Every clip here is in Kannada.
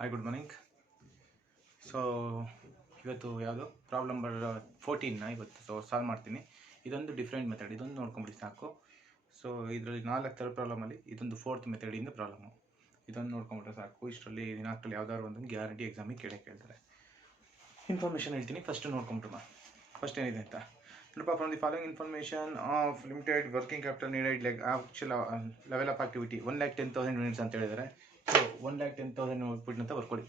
Hi good morning. ಸೊ ಇವತ್ತು ಯಾವುದು ಪ್ರಾಬ್ಲಮ್ ನಂಬರ್ 14ನ ಇವತ್ತು ಸಾಲ್ವ್ ಮಾಡ್ತೀನಿ. ಇದೊಂದು ಡಿಫ್ರೆಂಟ್ ಮೆಥಡ್, ಇದೊಂದು ನೋಡ್ಕೊಂಬಿಡಿ ಸಾಕು. ಸೊ ಇದರಲ್ಲಿ 4 ಥರ ಪ್ರಾಬ್ಲಮಲ್ಲಿ ಇದೊಂದು 4th ಮೆಥಡಿಂದ ಪ್ರಾಬ್ಲಮ್ಮು. ಇದೊಂದು ನೋಡ್ಕೊಂಬಿಟ್ರೆ ಸಾಕು. ಇಷ್ಟರಲ್ಲಿ 4ರಲ್ಲಿ ಯಾವ್ದಾದ್ರು ಒಂದೊಂದು ಗ್ಯಾರಂಟಿ ಎಕ್ಸಾಮಿಗೆ ಕೇಳ್ತಾರೆ. ಇನ್ಫಾರ್ಮೇಷನ್ ಹೇಳ್ತೀನಿ, ಫಸ್ಟ್ ನೋಡ್ಕೊಂಬಿಟ್ರು. ಫಸ್ಟ್ ಏನಿದೆ ಅಂತ ನೋಡಪ್ಪ. From the following information of limited working capital needed like actual level of activity 1,10,000 units ಅಂತ ಹೇಳಿದ್ದಾರೆ. ಸೊ 1,10,000 ಔಟ್ಪುಟ್ ಅಂತ ಬರ್ಕೊಳ್ಳಿ.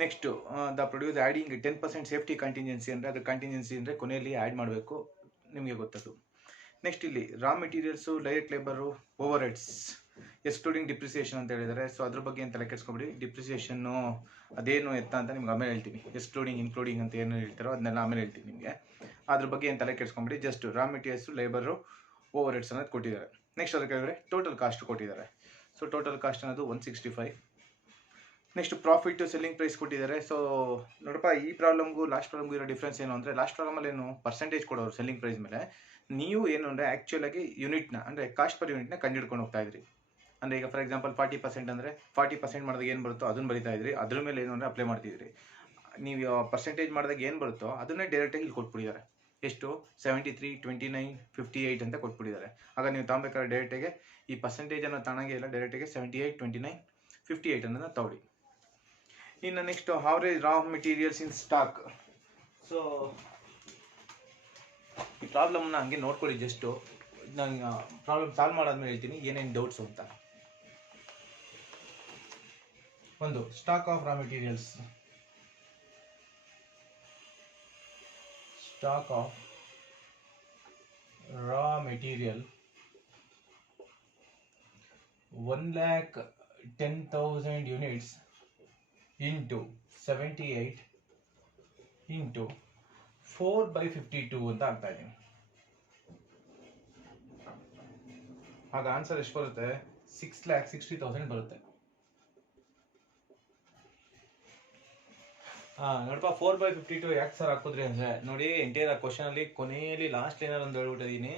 Next the produce adding 10% safety contingency ಅಂದರೆ ಅದು ಕಂಟಿಂಜೆನ್ಸಿ ಅಂದರೆ ಕೊನೆಯಲ್ಲಿ ಆ್ಯಡ್ ಮಾಡಬೇಕು, ನಿಮಗೆ ಗೊತ್ತದು. ನೆಕ್ಸ್ಟ್ ಇಲ್ಲಿ raw materials, direct labour, overheads excluding depreciation ಅಂತ ಹೇಳಿದ್ದಾರೆ. ಸೊ ಅದ್ರ ಬಗ್ಗೆ ಏನು ತಲೆ ಕೆಡಿಸ್ಕೊಬಿಡಿ. ಡಿಪ್ರಿಸಿಯೇಷನ್ನು ಅದೇನು ಎತ್ತ ಅಂತ ನಿಮ್ಗೆ ಆಮೇಲೆ ಹೇಳ್ತೀನಿ. ಎಕ್ಸ್ಕ್ಲೂಡಿಂಗ್ ಇನ್ಕ್ಲೂಡಿಂಗ್ ಅಂತ ಏನು ಹೇಳ್ತಾರೋ ಅದನ್ನೆಲ್ಲ ಆಮೇಲೆ ಹೇಳ್ತೀನಿ ನಿಮಗೆ. ಅದ್ರ ಬಗ್ಗೆ ಏನು ತಲೆ ಕೆಡಿಸ್ಕೊಂಬಿಡಿ. ಜಸ್ಟ್ ರಾ ಮೆಟೀರಿಯಲ್ಸು, ಲೇಬರು, ಓವರ್ ಹೆಡ್ಸ್ ಅನ್ನೋದು ಕೊಟ್ಟಿದ್ದಾರೆ. ನೆಕ್ಸ್ಟ್ ಅದ್ರ ಕೆಳಗಡೆ ಟೋಟಲ್ ಕಾಸ್ಟ್ ಕೊಟ್ಟಿದ್ದಾರೆ. ಸೊ ಟೋಟಲ್ ಕಾಸ್ಟ್ ಅನ್ನೋದು 165. ನೆಕ್ಸ್ಟ್ ಪ್ರಾಫಿಟ್ ಸೆಲ್ಲಿಂಗ್ ಪ್ರೈಸ್ ಕೊಟ್ಟಿದ್ದಾರೆ. ಸೊ ನೋಡಪ್ಪ, ಈ ಪ್ರಾಬ್ಲಮ್ಗೂ ಲಾಸ್ಟ್ ಪ್ರಾಬ್ಲಮ್ಗೂ ಇರೋ ಡಿಫ್ರೆನ್ಸ್ ಏನು ಅಂದರೆ, ಲಾಸ್ಟ್ ಪ್ರಾಬ್ಲಮಲ್ಲಿ ಏನು ಪರ್ಸೆಂಟೇಜ್ ಕೊಡೋರು ಸೆಲ್ಲಿಂಗ್ ಪ್ರೈಸ್ ಮೇಲೆ, ನೀವು ಏನು ಅಂದರೆ ಆ್ಯಕ್ಚುಲಾಗಿ ಯೂನಿಟ್ನ ಅಂದರೆ ಕಾಸ್ಟ್ ಪರ್ ಯೂನಿಟ್ನ ಕಂಡುಹಿಡ್ಕೊಂಡು ಹೋಗ್ತಾ ಇದ್ರಿ. ಅಂದರೆ ಈಗ ಫಾರ್ ಎಕ್ಸಾಂಪಲ್ 40% ಅಂದರೆ 40% ಮಾಡಿದಾಗ ಏನು ಬರುತ್ತೋ ಅದನ್ನು ಬರಿತಾ ಇದ್ರಿ, ಅದ್ರ ಮೇಲೆ ಏನು ಅಂದರೆ ಅಪ್ಲೈ ಮಾಡ್ತಿದ್ರಿ. ನೀವು ಪರ್ಸೆಂಟೇಜ್ ಮಾಡಿದಾಗ ಏನು ಬರುತ್ತೋ ಅದನ್ನೇ ಡೈರೆಕ್ಟಾಗಿ ಇಲ್ಲಿ ಕೊಟ್ಬಿಟ್ಟಿದ್ದಾರೆ. ಎಷ್ಟು 73, 29, 58 ಅಂತ ಕೊಟ್ಬಿಟ್ಟಿದ್ದಾರೆ. ಆಗ ನೀವು ತಗೊಬೇಕಾದ್ರೆ ಡೈರೆಕ್ಟಾಗಿ ಈ ಪರ್ಸೆಂಟೇಜನ್ನು ತಗೊಳಂಗೆ ಇಲ್ಲ, ಡೈರೆಕ್ಟಾಗಿ 78, 29, 58 ಅನ್ನೋದನ್ನ ತಗೊಳ್ಳಿ. ಇನ್ನು next average raw materials in stock. So ಈ ಪ್ರಾಬ್ಲಮ್ನ ಹಂಗೆ ನೋಡ್ಕೊಳ್ಳಿ. ಜಸ್ಟು ನಾನು ಪ್ರಾಬ್ಲಮ್ ಸಾಲ್ವ್ ಮಾಡಾದ್ಮೇಲೆ ಹೇಳ್ತೀನಿ ಏನೇನು ಡೌಟ್ಸು ಅಂತ. ಒಂದು stock of raw materials. Stock of Ra material 1,10,000 units into 78 into 4/52 ಅಂತ ಆಗ್ತಾ ಇದ್ದೀನಿ. ಆಗ ಆನ್ಸರ್ ಎಷ್ಟು ಬರುತ್ತೆ? 6,60,000 ಬರುತ್ತೆ. ನೋಡಪ್ಪ, 4/52 ಯಾಕೆ ಸರ್ ಹಾಕಿದ್ರಿ ಅಂದರೆ, ನೋಡಿ ಎಂಟೈರ್ ಕ್ವಶನ್ ಅಲ್ಲಿ ಕೊನೆಯಲ್ಲಿ ಲಾಸ್ಟ್ ಏನಾರು ಒಂದು ಹೇಳ್ಬಿಟ್ಟಿದ್ದೀನಿ.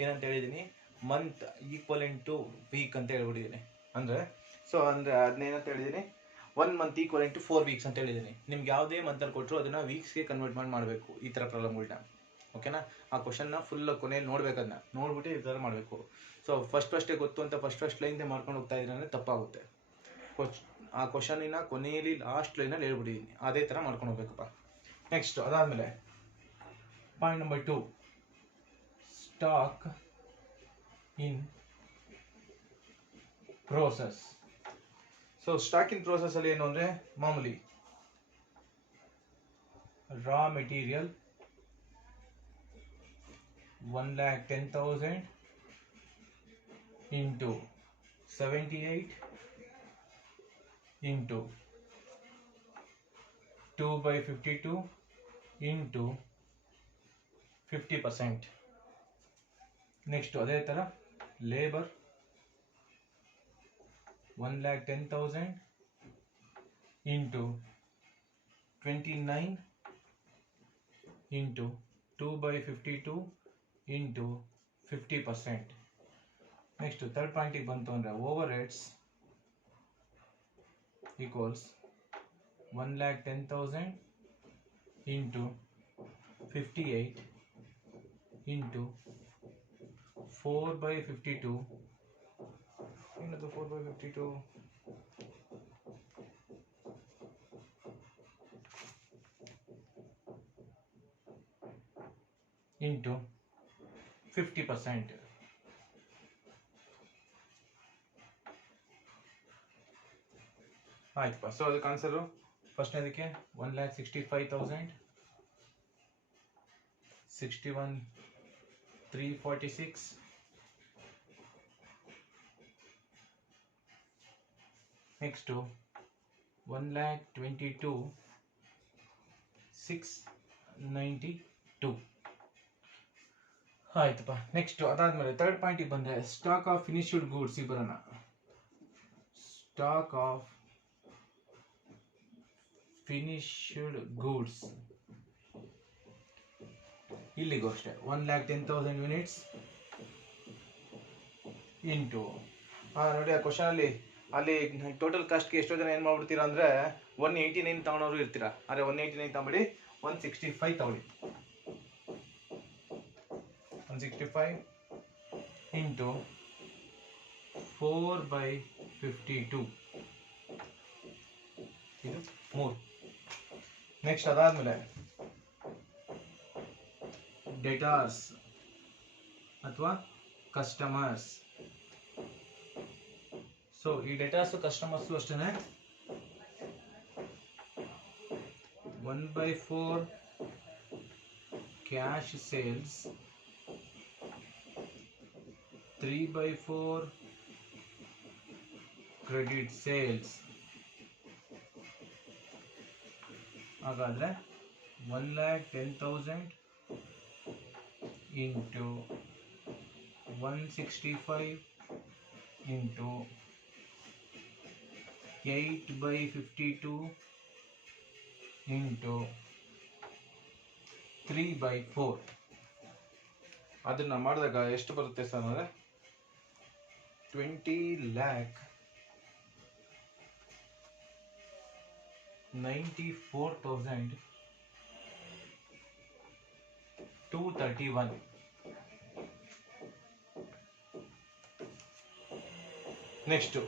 ಏನಂತ ಹೇಳಿದ್ದೀನಿ? ಮಂತ್ ಈಕ್ವಲೆಂಟ್ ಟು ವೀಕ್ ಅಂತ ಹೇಳ್ಬಿಟ್ಟಿದ್ದೀನಿ. ಅಂದರೆ ಸೊ ಅಂದರೆ ಅದನ್ನೇನಂತ ಹೇಳಿದ್ದೀನಿ, 1 ಮಂತ್ ಈಕ್ವಲೆಂಟ್ ಟು 4 ವೀಕ್ಸ್ ಅಂತ ಹೇಳಿದ್ದೀನಿ. ನಿಮ್ಗೆ ಯಾವುದೇ ಮಂತಲ್ಲಿ ಕೊಟ್ಟರು ಅದನ್ನು ವೀಕ್ಸ್ಗೆ ಕನ್ವರ್ಟ್ ಮಾಡಬೇಕು. ಈ ಥರ ಪ್ರಾಬ್ಲಮ್ಗಳನ್ನ ಓಕೆನಾ? ಆ ಕ್ವಶನ್ನ ಫುಲ್ ಕೊನೆಯಲ್ಲಿ ನೋಡ್ಬೇಕು, ಅದನ್ನ ನೋಡ್ಬಿಟ್ಟು ಈ ಥರ ಮಾಡಬೇಕು. ಸೊ ಫಸ್ಟೇ ಗೊತ್ತು ಅಂತ ಫಸ್ಟ್ ಲೈನ್ದೇ ಮಾಡ್ಕೊಂಡು ಹೋಗ್ತಾ ಇದ್ರೆ ಅಂದರೆ ತಪ್ಪಾಗುತ್ತೆ. ಆ ಕ್ವಶನಿನ ಕೊನೆಯಲ್ಲಿ ಲಾಸ್ಟ್ ಲೈನಲ್ಲಿ ಹೇಳ್ಬಿಟ್ಟಿದ್ದೀನಿ, ಅದೇ ಥರ ಮಾಡ್ಕೊಂಡು ಹೋಗ್ಬೇಕಪ್ಪ. ನೆಕ್ಸ್ಟ್ ಅದಾದಮೇಲೆ point number 2, stock in process. So stock in process ಅಲ್ಲಿ ಏನು ಅಂದರೆ, ಮಾಮೂಲಿ raw material 1,10,000 into 78 into 2/52 into 50%. Next ಅದೇ ಥರ labour 1,10,000 into 29 into 2/52 into 50%. Next third ಪಾಯಿಂಟಿಗೆ ಬಂತು ಅಂದರೆ overheads equals 1,10,000 into 58 into 4/52 into 4/52 into 50%. ಆಯ್ತಪ್ಪ. ಸೊ ಅದಕ್ಕೆ ಆನ್ಸರು ಫಸ್ಟ್ನೇದಕ್ಕೆ 1,65,000, 61,346, ನೆಕ್ಸ್ಟು 1,22,692. ಆಯ್ತಪ್ಪ. ನೆಕ್ಸ್ಟ್ ಅದಾದ್ಮೇಲೆ ಥರ್ಡ್ ಪಾಯಿಂಟಿಗೆ ಬಂದರೆ ಸ್ಟಾಕ್ ಆಫ್ ಫಿನಿಶ್ಡ್ ಗೂಡ್ಸ್ ಬರೋಣ. ಸ್ಟಾಕ್ ಆಫ್ ಫಿನಿಶ್ಡ್ ಗೂಡ್ಸ್ ಇಲ್ಲಿಗೂ ಅಷ್ಟೇ 1,10,000 ಯೂನಿಟ್ಸ್ ಇಂಟು ನೋಡಿ ಆ ಕ್ವಶನಲ್ಲಿ ಅಲ್ಲಿ ಟೋಟಲ್ ಕಾಸ್ಟ್ಗೆ ಎಷ್ಟೋ ಜನ ಏನು ಮಾಡ್ಬಿಡ್ತೀರಾ ಅಂದರೆ 189 ತಗೊಳೋರು ಇರ್ತೀರಾ. ಆದರೆ 189 ತಗೊಬೇಡಿ, 165 ತಗೊಳ್ಳಿ. 165 ಇಂಟು 4/52 ಇದು 3. ನೆಕ್ಸ್ಟ್ ಅದಾದಮೇಲೆ ಡೇಟಾಸ್ ಅಥವಾ ಕಸ್ಟಮರ್ಸ್. ಸೊ ಈ ಡೇಟಾಸ್ ಕಸ್ಟಮರ್ಸು ಅಷ್ಟೇ 1/4 ಕ್ಯಾಶ್ ಸೇಲ್ಸ್, 3/4 ಕ್ರೆಡಿಟ್ ಸೇಲ್ಸ್. ಹಾಗಾದರೆ 1,10,000 ಇಂಟು 165 ಇಂಟು 8/52 ಇಂಟು 3/4. ಅದನ್ನು ಮಾಡಿದಾಗ ಎಷ್ಟು ಬರುತ್ತೆ ಸರ್ ಅಂದರೆ 20,94,231. ನೆಕ್ಸ್ಟು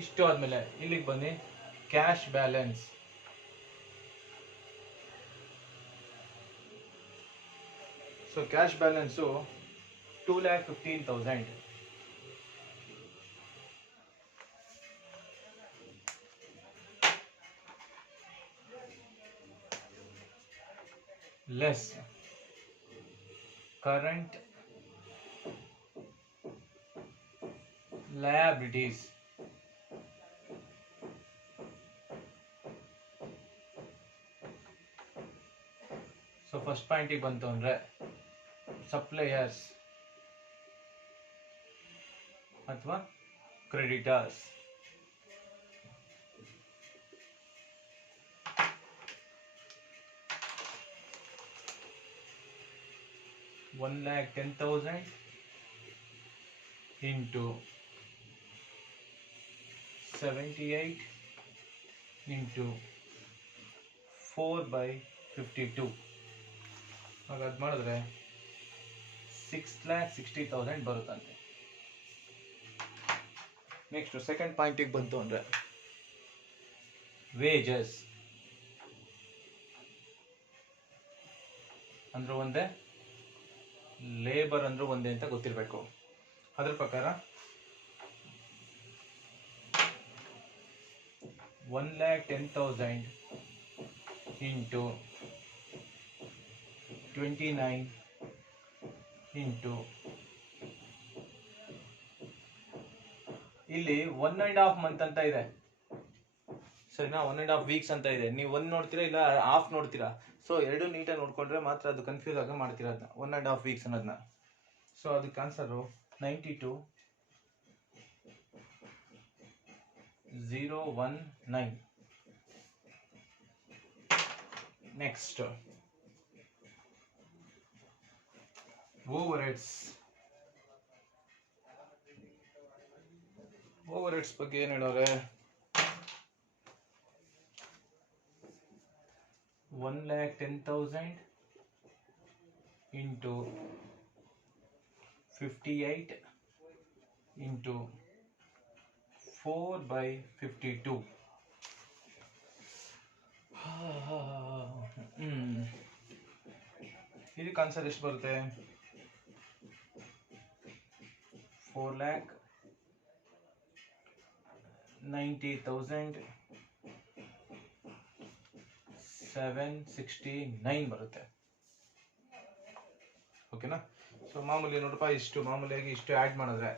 ಇಷ್ಟು ಆದಮೇಲೆ ಇಲ್ಲಿಗೆ ಬನ್ನಿ, cash balance. So cash balance 2,15,000. Less current liabilities. So first ಪಾಯಿಂಟಿಗೆ ಬಂತು ಅಂದರೆ ಸಪ್ಲೈಯರ್ಸ್ ಅಥವಾ ಕ್ರೆಡಿಟರ್ಸ್. $1,10,000 into 78 into 4/52. ಹಾಗಾದ್ರೆ ಮಾಡಿದ್ರೆ 6,60,000 ಬರುತ್ತಂತೆ. ನೆಕ್ಸ್ಟ್ ಸೆಕೆಂಡ್ ಪಾಯಿಂಟಿಗೆ ಬಂತು ಅಂದರೆ ವೇಜಸ್ ಅಂದ್ರೆ ಒಂದೇ, ಲೇಬರ್ ಅಂದ್ರೆ ಒಂದೇ ಅಂತ ಗೊತ್ತಿರಬೇಕು. ಅದ್ರ ಪ್ರಕಾರ 1,10,000 ಇಂಟು 29 ಇಂಟು ಇಲ್ಲಿ 1.5 ಮಂತ್ ಅಂತ ಇದೆ ಸರಿನಾ, 1.5 ವೀಕ್ಸ್ ಅಂತ ಇದೆ. ನೀವು ಒಂದು ನೋಡ್ತೀರಾ ಇಲ್ಲ ಹಾಫ್ ನೋಡ್ತೀರಾ. ಸೊ ಎರಡು ನೀಟಾಗಿ ನೋಡ್ಕೊಂಡ್ರೆ ಮಾತ್ರ ಅದು ಕನ್ಫ್ಯೂಸ್ ಆಗಿ ಮಾಡ್ತೀರಾ ಅದನ್ನ 1.5 ವೀಕ್ಸ್ ಅನ್ನೋದನ್ನ. ಸೊ ಅದಕ್ಕೆ ಆನ್ಸರು 92,019. ನೆಕ್ಸ್ಟ್ ಓವರ್ ಹೆಡ್ಸ್ ಬಗ್ಗೆ ಏನು ಹೇಳೋರೆ, 1,10,000 ಇಂಟು 58 ಇಂಟು 4/52. ಇದಕ್ಕೆ ಆನ್ಸರ್ ಎಷ್ಟು ಬರುತ್ತೆ? 4,90,769 ಬರುತ್ತೆ. ಓಕೆನಾ? ಸೊ ಮಾಮೂಲಿ ನೋಡಪ್ಪ, ಇಷ್ಟು ಮಾಮೂಲಿಯಾಗಿ ಇಷ್ಟು ಆ್ಯಡ್ ಮಾಡಿದ್ರೆ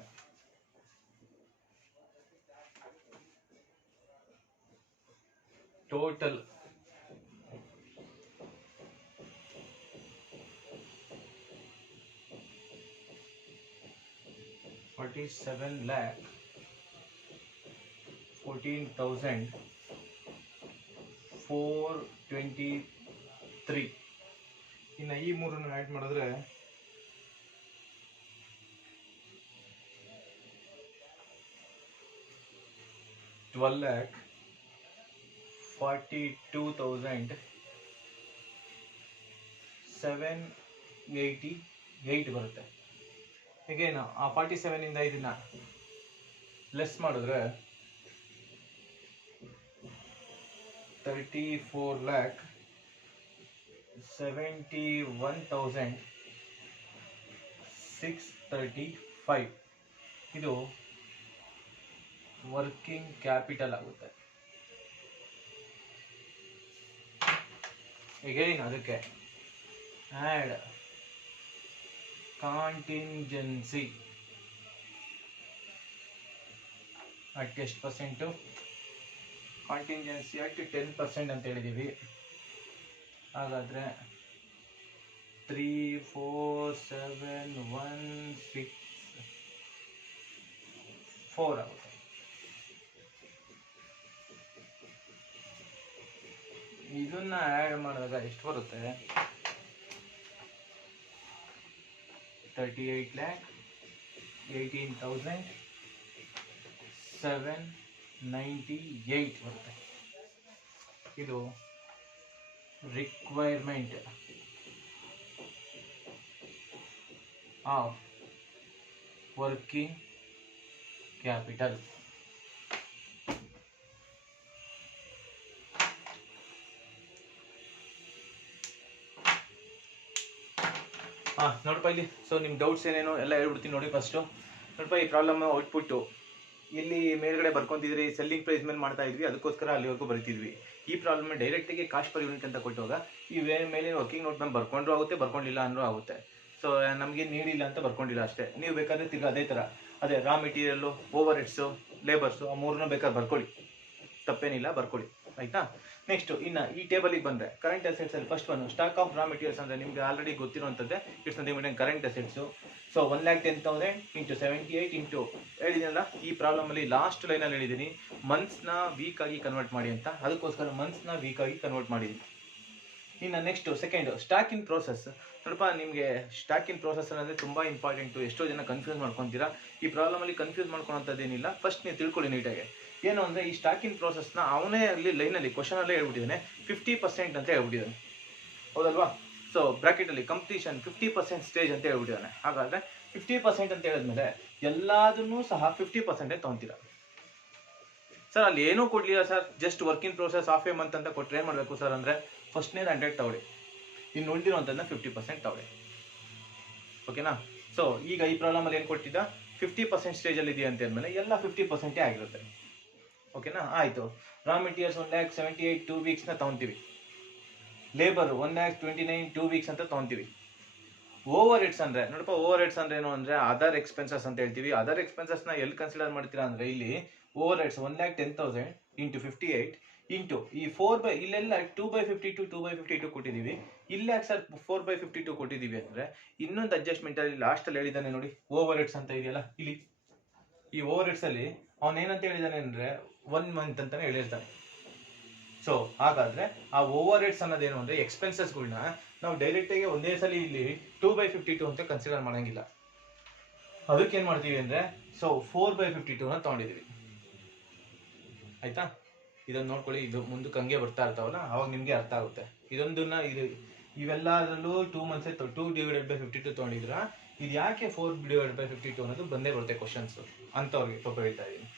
ಟೋಟಲ್ $47,14,423. ಇನ್ನು ಈ ಮೂರನ್ನು ಆ್ಯಡ್ ಮಾಡಿದ್ರೆ 12,42,788 ಬರುತ್ತೆ. ಈಗೇನು ಆ 47 ಇಂದ ಇದನ್ನ ಲೆಸ್ ಮಾಡಿದ್ರೆ 34,71,635 ಇದು ವರ್ಕಿಂಗ್ ಕ್ಯಾಪಿಟಲ್ ಆಗುತ್ತೆ. ಈಗೇನು ಅದಕ್ಕೆ ಆ್ಯಡ್ ಕಾಂಟಿಂಜೆನ್ಸಿ ಅಟ್ ಎಷ್ಟು ಪರ್ಸೆಂಟು? ಕಾಂಟಿಂಜೆನ್ಸಿ ಅಟ್ 10% ಅಂತ ಹೇಳಿದ್ದೀವಿ. ಹಾಗಾದರೆ 347,164 ಆಗುತ್ತೆ. ಇದನ್ನ ಆ್ಯಡ್ ಮಾಡಿದಾಗ ಎಷ್ಟು ಬರುತ್ತೆ? 38,18,798 ಬರುತ್ತೆ. ಇದು ರಿಕ್ವೈರ್ಮೆಂಟ್ ಆಫ್ ವರ್ಕಿಂಗ್ ಕ್ಯಾಪಿಟಲ್. ನೋಡಪ್ಪ ಇಲ್ಲಿ. ಸೊ ನಿಮ್ಮ ಡೌಟ್ಸ್ ಏನೇನೋ ಎಲ್ಲ ಹೇಳ್ಬಿಡ್ತೀನಿ ನೋಡಿ. ಫಸ್ಟು ನೋಡಪ್ಪ, ಈ ಪ್ರಾಬ್ಲಮ್ ಔಟ್ಪುಟ್ಟು ಇಲ್ಲಿ ಮೇಲ್ಗಡೆ ಬರ್ಕೊತಿದ್ರಿ, ಸೆಲ್ಲಿಂಗ್ ಪ್ರೈಸ್ ಮೇಲೆ ಮಾಡ್ತಾ ಇದ್ವಿ, ಅದಕ್ಕೋಸ್ಕರ ಅಲ್ಲಿವರೆಗೂ ಬರೀತಿದ್ವಿ. ಈ ಪ್ರಾಬ್ಲಮ್ ಡೈರೆಕ್ಟಿಗೆ ಕಾಸ್ಟ್ ಪರ್ ಯೂನಿಟ್ ಅಂತ ಕೊಟ್ಟುವಾಗ ಈ ಮೇಲೆ ವರ್ಕಿಂಗ್ ನೋಟ್ ಮೇಲೆ ಬರ್ಕೊಂಡ್ರೂ ಆಗುತ್ತೆ, ಬರ್ಕೊಂಡಿಲ್ಲ ಅಂದ್ರೂ ಆಗುತ್ತೆ. ಸೊ ನಮಗೆ ನೀಡಿಲ್ಲ ಅಂತ ಬರ್ಕೊಂಡಿಲ್ಲ ಅಷ್ಟೇ. ನೀವು ಬೇಕಾದರೆ ತಿರ್ಗಿ ಅದೇ ಥರ ಅದೇ ರಾ ಮೆಟೀರಿಯಲ್ಲು, ಓವರ್ ಹೆಡ್ಸು, ಲೇಬರ್ಸು, ಆ ಮೂರನ್ನೂ ಬೇಕಾದ್ರೆ ಬರ್ಕೊಳ್ಳಿ, ತಪ್ಪೇನಿಲ್ಲ, ಬರ್ಕೊಳ್ಳಿ. ಆಯಿತಾ? ನೆಕ್ಸ್ಟು ಇನ್ನು ಈ ಟೇಬಲಿಗೆ ಬಂದರೆ ಕರೆಂಟ್ ಅಸೆಟ್ಸಲ್ಲಿ first one stock of raw materials ಅಂದರೆ ನಿಮಗೆ ಆಲ್ರೆಡಿ ಗೊತ್ತಿರೋಂಥದ್ದೇ. It's nothing current assets. So 1,10,000 into 78 into ಹೇಳಿದ್ದೀನಲ್ಲ, ಈ ಪ್ರಾಬ್ಲಮಲ್ಲಿ ಲಾಸ್ಟ್ ಲೈನಲ್ಲಿ ಹೇಳಿದ್ದೀನಿ ಮಂತ್ಸ್ನ ವೀಕಾಗಿ ಕನ್ವರ್ಟ್ ಮಾಡಿ ಅಂತ, ಅದಕ್ಕೋಸ್ಕರ ಮಂತ್ಸ್ನ ವೀಕಾಗಿ ಕನ್ವರ್ಟ್ ಮಾಡಿದ್ದೀನಿ. ಇನ್ನು next second stock in process. ಸ್ವಲ್ಪ ನಿಮಗೆ ಸ್ಟಾಕ್ ಇನ್ ಪ್ರೋಸೆಸ್ ಅನ್ನೋದೇ ತುಂಬ ಇಂಪಾರ್ಟೆಂಟು. ಎಷ್ಟೋ ಜನ ಕನ್ಫ್ಯೂಸ್ ಮಾಡ್ಕೊತೀರಾ. ಈ ಪ್ರಾಬ್ಲಮಲ್ಲಿ ಕನ್ಫ್ಯೂಸ್ ಮಾಡ್ಕೊಳೋಂಥದ್ದೇನಿಲ್ಲ. ಫಸ್ಟ್ ನೀವು ತಿಳ್ಕೊಳ್ಳಿ ನೀಟಾಗಿ. ಏನು ಅಂದರೆ ಈ ಸ್ಟಾಕ್ ಇನ್ ಪ್ರೋಸೆಸ್ನ ಅವನೇ ಅಲ್ಲಿ ಲೈನಲ್ಲಿ ಕ್ವಶನಲ್ಲೇ ಹೇಳ್ಬಿಟ್ಟಿದ್ದಾನೆ 50% ಅಂತ ಹೇಳ್ಬಿಟ್ಟಿದ್ದಾನೆ, ಹೌದಲ್ವಾ? ಸೊ ಬ್ರಾಕೆಟಲ್ಲಿ ಕಂಪ್ಲೀಷನ್ 50% ಸ್ಟೇಜ್ ಅಂತ ಹೇಳ್ಬಿಟ್ಟಿದ್ದಾನೆ. ಹಾಗಾದರೆ 50% ಅಂತ ಹೇಳಿದ್ಮೇಲೆ ಎಲ್ಲದನ್ನೂ ಸಹ 50% ತೊಗೊತೀರ. ಸರ್ ಅಲ್ಲಿ ಏನೂ ಕೊಡಲಿಲ್ಲ sir, just working process half A month ಅಂತ ಕೊಟ್ಟರೆ ಏನು ಮಾಡಬೇಕು ಸರ್ ಅಂದರೆ ಫಸ್ಟ್ನೇದು 100 ತಗೊಳ್ಳಿ, ಇನ್ನು ಉಳಿದಿರೋಂಥದ್ದನ್ನ 50% ತಗೊಳ್ಳಿ. ಓಕೆನಾ? ಸೊ ಈಗ ಈ ಪ್ರಾಬ್ಲಮಲ್ಲಿ ಏನು ಕೊಟ್ಟಿದ್ದ 50% ಸ್ಟೇಜಲ್ಲಿ ಇದೆಯಾ ಅಂತ ಅಂದಮೇಲೆ ಎಲ್ಲ 50% ಆಗಿರುತ್ತೆ. ಓಕೆನಾ? ಆಯಿತು. Raw materials 1,78 2 ವೀಕ್ಸ್ನ ತೊಗೊತೀವಿ. ಲೇಬರು 1,29 2 ವೀಕ್ಸ್ ಅಂತ ತೊಗೊತೀವಿ. ಓವರ್ ಹೆಡ್ಸ್ ಅಂದರೆ ನೋಡಪ್ಪ, ಓವರ್ ಹೆಡ್ಸ್ ಅಂದರೆ ಏನು ಅಂದರೆ ಅದರ್ ಎಕ್ಸ್ಪೆನ್ಸಸ್ ಅಂತ ಹೇಳ್ತೀವಿ. ಅದರ್ ಎಕ್ಸ್ಪೆನ್ಸಸ್ನ ಎಲ್ಲಿ ಕನ್ಸಿಡರ್ ಮಾಡ್ತೀರಾ ಅಂದರೆ ಇಲ್ಲಿ ಓವರ್ ಹೆಡ್ಸ್ 1,10,000 ಇಂಟು 58 ಇಂಟು ಈ 4 ಇಲ್ಲೆಲ್ಲ 2/52 2/52 ಕೊಟ್ಟಿದ್ದೀವಿ. ಇಲ್ಲೇ ಸರ್ 4/52 ಕೊಟ್ಟಿದ್ದೀವಿ ಅಂದರೆ ಇನ್ನೊಂದು ಅಡ್ಜಸ್ಟ್ಮೆಂಟಲ್ಲಿ ಲಾಸ್ಟಲ್ಲಿ ಹೇಳಿದ್ದಾನೆ ನೋಡಿ, ಓವರ್ ಹೆಡ್ಸ್ ಅಂತ ಇದೆಯಲ್ಲ ಇಲ್ಲಿ, ಈ ಓವರ್ ಹೆಡ್ಸಲ್ಲಿ ಅವನೇನಂತ ಹೇಳಿದ್ದಾನೆ ಅಂದರೆ 1 ಮಂತ್ ಅಂತಲೇ ಹೇಳಿರ್ತಾನೆ. ಸೊ ಹಾಗಾದರೆ ಆ ಓವರ್ ಹೆಡ್ಸ್ ಅನ್ನೋದೇನು ಅಂದರೆ ಎಕ್ಸ್ಪೆನ್ಸಸ್ಗಳನ್ನ ನಾವು ಡೈರೆಕ್ಟಾಗಿ ಒಂದೇ ಸಲ ಇಲ್ಲಿ 2/52 ಅಂತ ಕನ್ಸಿಡರ್ ಮಾಡೋಂಗಿಲ್ಲ. ಅದಕ್ಕೆ ಏನು ಮಾಡ್ತೀವಿ ಅಂದರೆ ಸೊ 4/52ನ ತೊಗೊಂಡಿದ್ದೀವಿ. ಆಯಿತಾ? ಇದನ್ನು ನೋಡ್ಕೊಳ್ಳಿ. ಇದು ಮುಂದಕ್ಕೆ ಹಂಗೆ ಬರ್ತಾ ಇರ್ತಾವಲ್ಲ, ಅವಾಗ ನಿಮಗೆ ಅರ್ಥ ಆಗುತ್ತೆ. ಇದೊಂದನ್ನ ಇವೆಲ್ಲದರಲ್ಲೂ 2 ಮಂತ್ಸೇ 2/52 ತೊಗೊಂಡಿದ್ರ, ಇದು ಯಾಕೆ 4/52 ಅನ್ನೋದು ಬಂದೇ ಬರುತ್ತೆ ಕ್ವಶನ್ಸು ಅಂಥವ್ರಿಗೆ ಪಾಪ ಹೇಳ್ತಾ ಇದ್ದೀನಿ.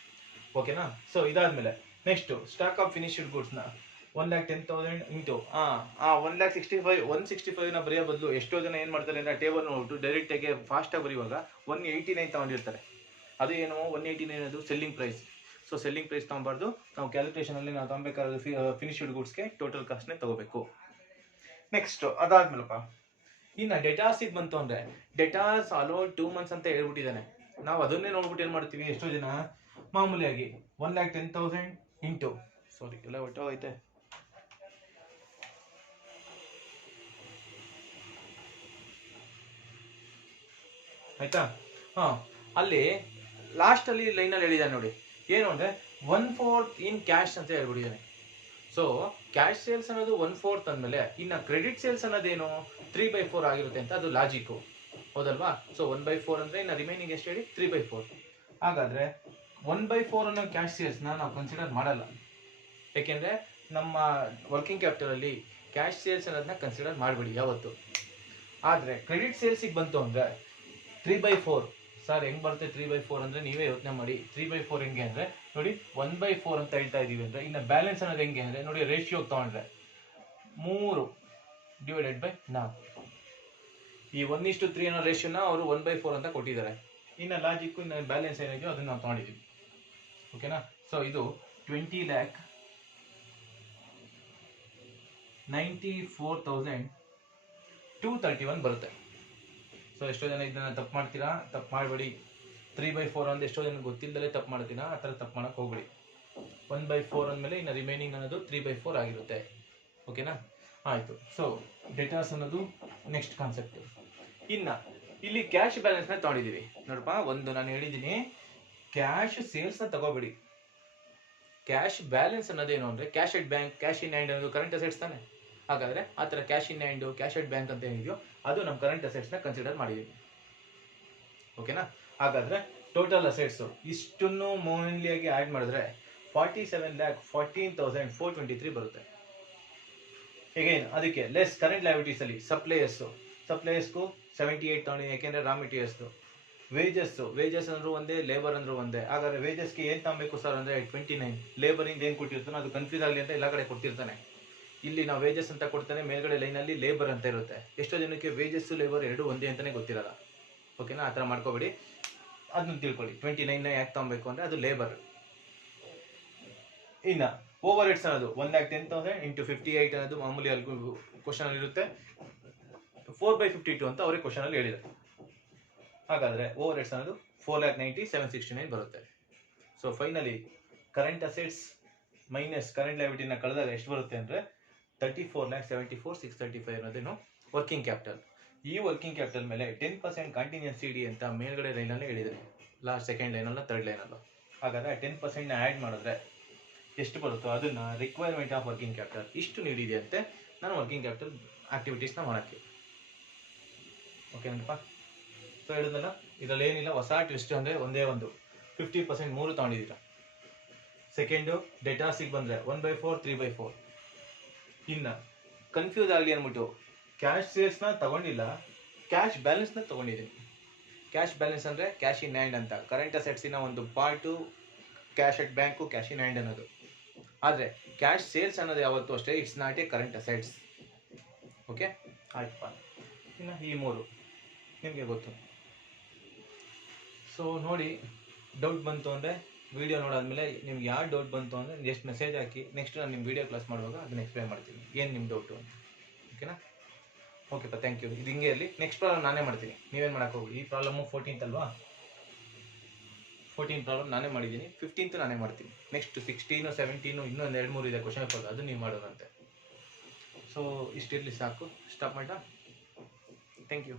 ಓಕೆನಾ? ಸೊ ಇದಾದಮೇಲೆ ನೆಕ್ಸ್ಟು ಸ್ಟಾಕ್ ಆಫ್ ಫಿನಿಶ್ಡ್ ಗೂಡ್ಸ್ನ 1,10,000 ಇಂಟು 165ನ ಬರೆಯೋ ಬದಲು ಎಷ್ಟೋ ಜನ ಏನು ಮಾಡ್ತಾರೆ ಅಂದರೆ ಟೇಬಲ್ ನೋಡ್ಬಿಟ್ಟು ಡೈರೆಕ್ಟಾಗಿ ಫಾಸ್ಟಾಗಿ ಬರೆಯುವಾಗ 189 ತೊಗೊಂಡಿರ್ತಾರೆ. ಅದು ಏನು 189 ಅದು selling price. So selling price ತೊಗೊಬಾರ್ದು. ನಾವು ಕ್ಯಾಲ್ಕುಲೇಷನಲ್ಲಿ ನಾವು ತೊಗೊಬೇಕಾದ್ರೆ ಫಿನಿಶ್ಡ್ ಗೂಡ್ಸ್ಗೆ ಟೋಟಲ್ ಕಾಸ್ಟ್ನೇ ತೊಗೋಬೇಕು. ನೆಕ್ಸ್ಟ್ ಅದಾದ್ಮೇಲಪ್ಪ ಇನ್ನು ಡೆಟಾಸಿಗೆ ಬಂತು ಅಂದರೆ ಡೆಟಾಸ್ ಅಲೋಡ್ 2 ಮಂತ್ಸ್ ಅಂತ ಹೇಳ್ಬಿಟ್ಟಿದ್ದಾನೆ. ನಾವು ಅದನ್ನೇ ನೋಡ್ಬಿಟ್ಟು ಏನು ಮಾಡ್ತೀವಿ, ಎಷ್ಟೋ ಜನ ಮಾಮೂಲಿಯಾಗಿ 1,10,000 ಇಂಟು ಎಲ್ಲ ಒಟ್ಟೋಗೈತೆ ಆಯ್ತಾ? ಅಲ್ಲಿ ಲಾಸ್ಟಲ್ಲಿ ಲೈನಲ್ಲಿ ಹೇಳಿದ್ದಾನೆ ನೋಡಿ, ಏನು ಅಂದರೆ 1/4 ಇನ್ ಕ್ಯಾಶ್ ಅಂತ ಹೇಳ್ಬಿಟ್ಟಿದ್ದಾನೆ. ಸೊ ಕ್ಯಾಶ್ ಸೇಲ್ಸ್ ಅನ್ನೋದು 1/4 ಅಂದಮೇಲೆ ಇನ್ನು ಕ್ರೆಡಿಟ್ ಸೇಲ್ಸ್ ಅನ್ನೋದೇನು 3/4 ಆಗಿರುತ್ತೆ ಅಂತ ಅದು ಲಾಜಿಕ್ಕು, ಹೌದಲ್ವಾ? ಸೊ 1/4 ಅಂದರೆ ಇನ್ನು ರಿಮೈನಿಂಗ್ ಎಷ್ಟು ಹೇಳಿ 3/4. ಹಾಗಾದರೆ 1/4 ಅನ್ನೋ ಕ್ಯಾಶ್ ಸೇಲ್ಸ್ನ ನಾವು ಕನ್ಸಿಡರ್ ಮಾಡಲ್ಲ. ಯಾಕೆಂದರೆ ನಮ್ಮ ವರ್ಕಿಂಗ್ ಕ್ಯಾಪಿಟಲಲ್ಲಿ ಕ್ಯಾಶ್ ಸೇಲ್ಸ್ ಅನ್ನೋದನ್ನ ಕನ್ಸಿಡರ್ ಮಾಡಬೇಡಿ ಯಾವತ್ತು. ಆದರೆ ಕ್ರೆಡಿಟ್ ಸೇಲ್ಸಿಗೆ ಬಂತು ಅಂದರೆ 3/4. ಸರ್ ಹೆಂಗೆ ಬರುತ್ತೆ 3/4 ಅಂದರೆ ನೀವೇ ಯೋಚನೆ ಮಾಡಿ. 3/4 ಹೆಂಗೆ ಅಂದರೆ ನೋಡಿ 1/4 ಅಂತ ಹೇಳ್ತಾ ಇದ್ದೀವಿ ಅಂದರೆ ಇನ್ನು ಬ್ಯಾಲೆನ್ಸ್ ಅನ್ನೋದು ಹೆಂಗೆ ಅಂದರೆ ನೋಡಿ ರೇಷಿಯೋಗೆ ತೊಗೊಂಡ್ರೆ 3 ಡಿವೈಡೆಡ್ ಬೈ 4. ಈ 1:3 ಅನ್ನೋ ರೇಷಿಯೋನ ಅವರು 1/4 ಅಂತ ಕೊಟ್ಟಿದ್ದಾರೆ. ಇನ್ನು ಲಾಜಿಕ್ಕು ಇನ್ನು ಬ್ಯಾಲೆನ್ಸ್ ಏನಿದೆಯೋ ಅದನ್ನು ನಾವು ತೊಗೊಂಡಿದ್ದೀವಿ. ಓಕೆನಾ. ಸೊ ಇದು 20,94,231 ಬರುತ್ತೆ. ಸೊ ಎಷ್ಟೋ ಜನ ಇದನ್ನು ತಪ್ಪು ಮಾಡ್ತೀರಾ, ತಪ್ಪು ಮಾಡಬೇಡಿ. 3/4 ಅಂದ್ರೆ ಎಷ್ಟೋ ಜನ ಗೊತ್ತಿಲ್ಲದಲೇ ತಪ್ಪು ಮಾಡ್ತೀರಾ, ಆ ಥರ ತಪ್ಪು ಮಾಡೋಕ್ಕೆ ಹೋಗ್ಬೇಡಿ. 1/4 ಅಂದಮೇಲೆ ಇನ್ನು ರಿಮೈನಿಂಗ್ ಅನ್ನೋದು 3/4 ಆಗಿರುತ್ತೆ. ಓಕೆನಾ. ಆಯಿತು. ಸೊ ಡೆಟಾಸ್ ಅನ್ನೋದು ನೆಕ್ಸ್ಟ್ ಕಾನ್ಸೆಪ್ಟ್. ಇನ್ನು ಇಲ್ಲಿ ಕ್ಯಾಶ್ ಬ್ಯಾಲೆನ್ಸ್ನ ತೊಗೊಂಡಿದ್ದೀವಿ ನೋಡಪ್ಪ. ಒಂದು ನಾನು ಹೇಳಿದ್ದೀನಿ, ಕ್ಯಾಶ್ ಸೇಲ್ಸ್ನ ತಗೋಬೇಡಿ. ಕ್ಯಾಶ್ ಬ್ಯಾಲೆನ್ಸ್ ಅನ್ನೋದೇನು ಅಂದರೆ cash at bank, cash in hand ಅನ್ನೋದು ಕರೆಂಟ್ ಅಸೆಟ್ಸ್ ತಾನೆ. ಹಾಗಾದರೆ ಆ ಥರ cash in hand, cash at bank ಅಂತ ಏನಿದೆಯೋ ಅದು ನಮ್ಮ ಕರೆಂಟ್ ಅಸೆಟ್ಸ್ನ ಕನ್ಸಿಡರ್ ಮಾಡಿದ್ದೀವಿ. ಓಕೆನಾ. ಹಾಗಾದರೆ ಟೋಟಲ್ ಅಸೆಟ್ಸು ಇಷ್ಟನ್ನು ಮೋನ್ಲಿಯಾಗಿ ಆ್ಯಡ್ ಮಾಡಿದ್ರೆ 47,14,423 ಬರುತ್ತೆ. ಹೇಗೇನು ಅದಕ್ಕೆ ಲೆಸ್ ಕರೆಂಟ್ ಲಯಬಿಲಿಟೀಸಲ್ಲಿ ಸಪ್ಲೈಯರ್ಸ್ಗೂ 78 ತೊಗೊಂಡಿದ್ದೀನಿ, ಯಾಕೆಂದರೆ ರಾ ಮೆಟೀರಿಯಲ್ಸ್ದು. ವೇಜಸ್ ಅಂದರೂ ಒಂದೇ, ಲೇಬರ್ ಅಂದರೂ ಒಂದೇ. ಹಾಗಾದರೆ ವೇಜಸ್ಗೆ ಏನು ತಗೊಬೇಕು ಸರ್ ಅಂದರೆ 29. ಲೇಬರಿಂದ ಏನು ಕೊಟ್ಟಿರ್ತಾನೋ ಅದು ಕನ್ಫ್ಯೂಸ್ ಆಗಲಿ ಅಂತ ಎಲ್ಲ ಕಡೆ ಕೊಡ್ತಿರ್ತಾನೆ. ಇಲ್ಲಿ ನಾವು ವೇಜಸ್ ಅಂತ ಕೊಡ್ತಾನೆ, ಮೇಲ್ಗಡೆ ಲೈನಲ್ಲಿ ಲೇಬರ್ ಅಂತ ಇರುತ್ತೆ. ಎಷ್ಟೋ ಜನಕ್ಕೆ ವೇಜಸ್ಸು ಲೇಬರ್ ಎರಡೂ ಒಂದೇ ಅಂತಲೇ ಗೊತ್ತಿರಲ್ಲ. ಓಕೆನಾ. ಆ ಥರ ಮಾಡ್ಕೋಬೇಡಿ, ಅದನ್ನ ತಿಳ್ಕೊಳ್ಳಿ. 29ನ ಯಾಕೆ ತಗೊಬೇಕು ಅಂದರೆ ಅದು ಲೇಬರ್. ಇನ್ನು ಓವರ್ ಹೆಡ್ಸ್ ಅನ್ನೋದು 1,10,000 × 58 ಅನ್ನೋದು ಮಾಮೂಲಿ ಅಲ್ಲಿ ಕ್ವಶನಲ್ಲಿ ಇರುತ್ತೆ. 4/52 ಅಂತ ಅವರೇ ಕ್ವಶನಲ್ಲಿ ಹೇಳಿದ್ದಾರೆ. ಹಾಗಾದರೆ ಓವರ್ ಹೆಡ್ಸ್ ಅನ್ನೋದು 4,90,769 ಬರುತ್ತೆ. So finally current assets minus current ಲಯಬಿಲಿಟಿನ ಕಳೆದಾಗ ಎಷ್ಟು ಬರುತ್ತೆ ಅಂದರೆ 34,74,635 ಅನ್ನೋದೇನು ವರ್ಕಿಂಗ್ ಕ್ಯಾಪಿಟಲ್. ಈ ವರ್ಕಿಂಗ್ ಕ್ಯಾಪಿಟಲ್ ಮೇಲೆ 10% ಕಂಟಿನ್ಯೂಸ್ CD ಅಂತ ಮೇಲ್ಗಡೆ ಲೈನಲ್ಲೇ ಹೇಳಿದ್ದಾರೆ, ಲಾಸ್ಟ್ ಸೆಕೆಂಡ್ ಲೈನಲ್ಲ ಥರ್ಡ್ ಲೈನಲ್ಲ. ಹಾಗಾದರೆ 10%ನ ಆ್ಯಡ್ ಮಾಡಿದ್ರೆ ಎಷ್ಟು ಬರುತ್ತೋ ಅದನ್ನು ರಿಕ್ವೈರ್ಮೆಂಟ್ ಆಫ್ ವರ್ಕಿಂಗ್ ಕ್ಯಾಪಿಟಲ್ ಇಷ್ಟು ನೀಡಿದೆಯಂತೆ ನಾನು ವರ್ಕಿಂಗ್ ಕ್ಯಾಪಿಟಲ್ ಆಕ್ಟಿವಿಟೀಸ್ನ ಮಾಡೋಕ್ಕೆ. ಓಕೆನಪ್ಪ. ಸೊ ಹೇಳಿದ್ನಲ್ಲ, ಇದರಲ್ಲಿ ಏನಿಲ್ಲ ಹೊಸ ಟ್ವಿಸ್ಟ್ ಅಂದರೆ ಒಂದೇ ಒಂದು 50% 3 ತೊಗೊಂಡಿದ್ದೀರ. ಸೆಕೆಂಡು ಡೆಟಾಸಿಗೆ ಬಂದರೆ 1/4 3/4. ಇನ್ನು ಕನ್ಫ್ಯೂಸ್ ಆಗಲಿ ಅಂದ್ಬಿಟ್ಟು ಕ್ಯಾಶ್ ಸೇಲ್ಸ್ನ ತಗೊಂಡಿಲ್ಲ, ಕ್ಯಾಶ್ ಬ್ಯಾಲೆನ್ಸ್ನ ತೊಗೊಂಡಿದ್ದೀನಿ. ಕ್ಯಾಶ್ ಬ್ಯಾಲೆನ್ಸ್ ಅಂದರೆ ಕ್ಯಾಶ್ ಇನ್ ಹ್ಯಾಂಡ್ ಅಂತ, ಕರೆಂಟ್ ಅಸೆಟ್ಸಿನ ಒಂದು part cash at bank, cash in hand ಅನ್ನೋದು. ಆದರೆ ಕ್ಯಾಶ್ ಸೇಲ್ಸ್ ಅನ್ನೋದು ಯಾವತ್ತೂ ಅಷ್ಟೇ it's not A current assets. Okay ಆಯ್ತಪ್ಪ. ಇನ್ನು ಈ 3 ನಿಮಗೆ ಗೊತ್ತು. ಸೊ ನೋಡಿ, ಡೌಟ್ ಬಂತು ಅಂದರೆ ವೀಡಿಯೋ ನೋಡಾದ್ಮೇಲೆ ನಿಮ್ಗೆ ಯಾವ ಡೌಟ್ ಬಂತು ಅಂದರೆ ಜಸ್ಟ್ ಮೆಸೇಜ್ ಹಾಕಿ. ನೆಕ್ಸ್ಟ್ ನಾನು ನಿಮ್ಮ ವೀಡಿಯೋ ಕ್ಲಾಸ್ ಮಾಡುವಾಗ ಅದನ್ನ ಎಕ್ಸ್ಪ್ಲೇನ್ ಮಾಡ್ತೀನಿ ಏನು ನಿಮ್ಮ ಡೌಟು ಅಂತ. ಓಕೆನಾ. ಓಕೆಪ್ಪ, ಥ್ಯಾಂಕ್ ಯು. ಇದು ಹಿಂಗೆ ಇರಲಿ. ನೆಕ್ಸ್ಟ್ ಪ್ರಾಬ್ಲಮ್ ನಾನೇ ಮಾಡ್ತೀನಿ, ನೀವೇನು ಮಾಡೋಕ್ಕೆ ಹೋಗಿ. ಈ ಪ್ರಾಬ್ಲಮ್ಮು 14th ಅಲ್ವಾ, 14 ಪ್ರಾಬ್ಲಮ್ ನಾನೇ ಮಾಡಿದ್ದೀನಿ. 15th ನಾನೇ ಮಾಡ್ತೀನಿ. ನೆಕ್ಸ್ಟ್ 16, 17 ಇನ್ನೂ ಒಂದು 2-3 ಇದೆ ಕ್ವಶನ್ ಪೇಪರ್, ಅದು ನೀವು ಮಾಡೋದಂತೆ. ಸೊ ಇಷ್ಟಿರಲಿ ಸಾಕು. ಸ್ಟಾಪ್ ಮಾಡ್ಲಾ. Thank you.